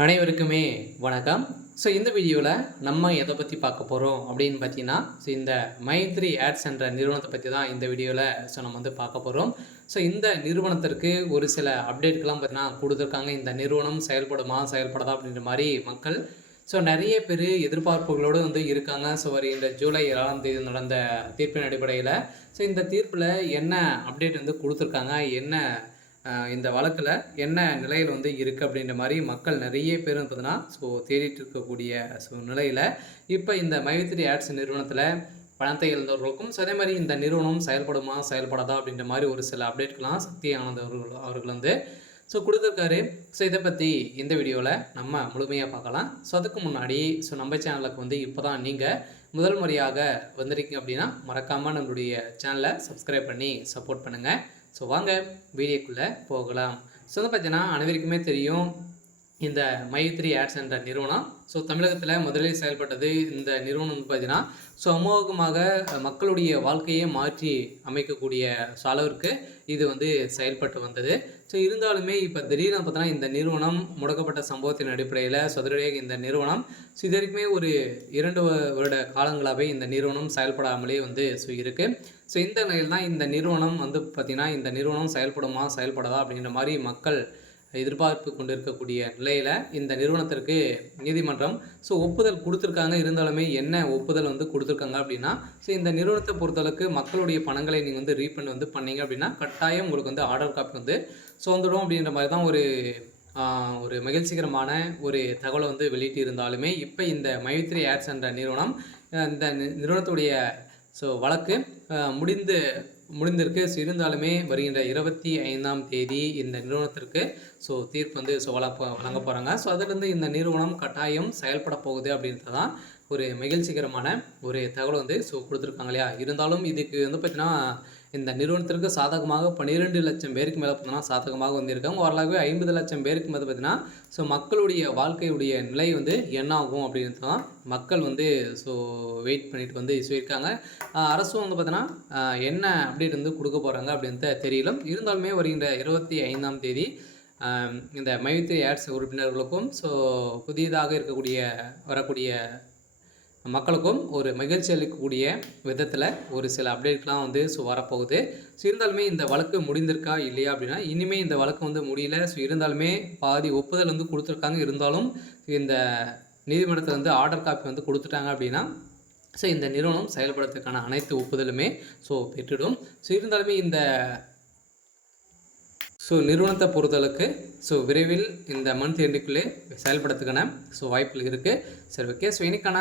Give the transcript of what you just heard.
அனைவருக்குமே வணக்கம். இந்த வீடியோவில் நம்ம எதை பற்றி பார்க்க போகிறோம் அப்படின்னு பார்த்தீங்கன்னா, இந்த மைத்ரி ஆட்ஸ் என்ற நிறுவனத்தை பற்றி தான் இந்த வீடியோவில் நம்ம வந்து பார்க்க போகிறோம். இந்த நிறுவனத்திற்கு ஒரு சில அப்டேட்கள்லாம் பார்த்தீங்கன்னா கொடுத்துருக்காங்க. இந்த நிறுவனம் செயல்படுமா செயல்படாதா அப்படின்ற மாதிரி மக்கள் நிறைய பேர் எதிர்பார்ப்புகளோடு வந்து இருக்காங்க. வருகின்ற ஜூலை 7ஆம் தேதி நடந்த தீர்ப்பின் அடிப்படையில் இந்த தீர்ப்பில் என்ன அப்டேட் வந்து கொடுத்துருக்காங்க, என்ன இந்த வழக்கில் என்ன நிலையில் வந்து இருக்குது அப்படின்ற மாதிரி மக்கள் நிறைய பேர் பார்த்தீங்கன்னா தேடிட்டு இருக்கக்கூடிய நிலையில் இப்போ இந்த மைத்ரி ஆட்ஸ் நிறுவனத்தில் பணத்தை இழந்தவர்களுக்கும் அதே மாதிரி இந்த நிறுவனம் செயல்படுமா செயல்படாதா அப்படின்ற மாதிரி ஒரு சில அப்டேட்கள்லாம் சக்தி ஆனந்த் அவர்கள் வந்து கொடுத்துருக்காரு. இதை பற்றி இந்த வீடியோவில் நம்ம முழுமையாக பார்க்கலாம். அதுக்கு முன்னாடி நம்ம சேனலுக்கு வந்து இப்போ தான் நீங்கள் முதல் முறையாக வந்திருக்கீங்க அப்படின்னா மறக்காமல் நம்மளுடைய சேனலை சப்ஸ்கிரைப் பண்ணி சப்போர்ட் பண்ணுங்கள். வாங்க வீடியோக்குள்ளே போகலாம். வந்து பார்த்தீங்கன்னா அனைவருக்குமே தெரியும் இந்த மைத்ரி ஆட்ஸ் என்ற நிறுவனம் தமிழகத்தில் முதலில் செயல்பட்டது. இந்த நிறுவனம் வந்து பார்த்தீங்கன்னா அமோகமாக மக்களுடைய வாழ்க்கையை மாற்றி அமைக்கக்கூடிய அளவிற்கு இது வந்து செயல்பட்டு வந்தது. இருந்தாலுமே இப்போ திடீர்னு பார்த்தோன்னா இந்த நிறுவனம் முடக்கப்பட்ட சம்பவத்தின் அடிப்படையில் சதுரடியாக இந்த நிறுவனம் இது வரைக்குமே ஒரு 2 வருட காலங்களாகவே இந்த நிறுவனம் செயல்படாமலே வந்து இருக்குது. இந்த நிலையில் தான் இந்த நிறுவனம் வந்து பார்த்திங்கன்னா இந்த நிறுவனம் செயல்படுமா செயல்படாதா அப்படின்ற மாதிரி மக்கள் எதிர்பார்ப்பு கொண்டு இருக்கக்கூடிய நிலையில் இந்த நிறுவனத்திற்கு நீதிமன்றம் ஒப்புதல் கொடுத்துருக்காங்க. இருந்தாலுமே என்ன ஒப்புதல் வந்து கொடுத்துருக்காங்க அப்படின்னா இந்த நிறுவனத்தை பொறுத்தளவுக்கு மக்களுடைய பணங்களை நீங்கள் வந்து ரீஃபண்ட் வந்து பண்ணீங்க அப்படின்னா கட்டாயம் உங்களுக்கு வந்து ஆர்டர் காப்பி வந்து வந்துடும் அப்படின்ற மாதிரி தான் ஒரு மகிழ்ச்சிகரமான ஒரு தகவலை வந்து வெளியிட்டு இருந்தாலுமே இப்போ இந்த மைத்ரி ஆட்ஸ் என்ற நிறுவனம் இந்த நிறுவனத்துடைய வழக்கு முடிந்திருக்கு. இருந்தாலுமே வருகின்ற 25ஆம் தேதி இந்த நிறுவனத்திற்கு தீர்ப்பு வந்து வழங்க போகிறாங்க. அதிலிருந்து இந்த நிறுவனம் கட்டாயம் செயல்பட போகுது அப்படின்றது தான் ஒரு மகிழ்ச்சிகரமான ஒரு தகவல் வந்து கொடுத்துருக்காங்க இல்லையா. இருந்தாலும் இதுக்கு வந்து பார்த்திங்கன்னா இந்த நிறுவனத்திற்கு சாதகமாக 12 லட்சம் பேருக்கு மேலே பார்த்தீங்கன்னா சாதகமாக வந்து இருக்காங்க. ஓரளவு 50 லட்சம் பேருக்கு மேலே பார்த்திங்கன்னா மக்களுடைய வாழ்க்கையுடைய நிலை வந்து என்ன ஆகும் அப்படின்றது தான் மக்கள் வந்து வெயிட் பண்ணிட்டு வந்து சொல்லியிருக்காங்க. அரசும் வந்து பார்த்தீங்கன்னா என்ன அப்டேட் வந்து கொடுக்க போகிறாங்க அப்படின்ட்டு தெரியல. இருந்தாலுமே வருகின்ற 25ஆம் தேதி இந்த மைத்ரி ஆட்ஸ் உறுப்பினர்களுக்கும் புதியதாக வரக்கூடிய மக்களுக்கும் ஒரு மகிழ்ச்சி அளிக்கக்கூடிய விதத்தில் ஒரு சில அப்டேட்லாம் வந்து வரப்போகுது. இருந்தாலுமே இந்த வழக்கு முடிந்திருக்கா இல்லையா அப்படின்னா இனிமேல் இந்த வழக்கு வந்து முடியல. இருந்தாலுமே பாதி ஒப்புதல் வந்து கொடுத்துருக்காங்க. இருந்தாலும் இந்த நீதிமன்றத்தில் வந்து ஆர்டர் காப்பி வந்து கொடுத்துட்டாங்க அப்படின்னா இந்த நிறுவனம் செயல்படுறதுக்கான அனைத்து ஒப்புதலுமே பெற்றுடும். இருந்தாலுமே இந்த நிறுவனத்தை பொறுத்தளவுக்கு விரைவில் இந்த மந்த் எண்டுக்குள்ளே செயல்படுறதுக்கான வாய்ப்புகள் இருக்குது. ஓகே. இன்னைக்கான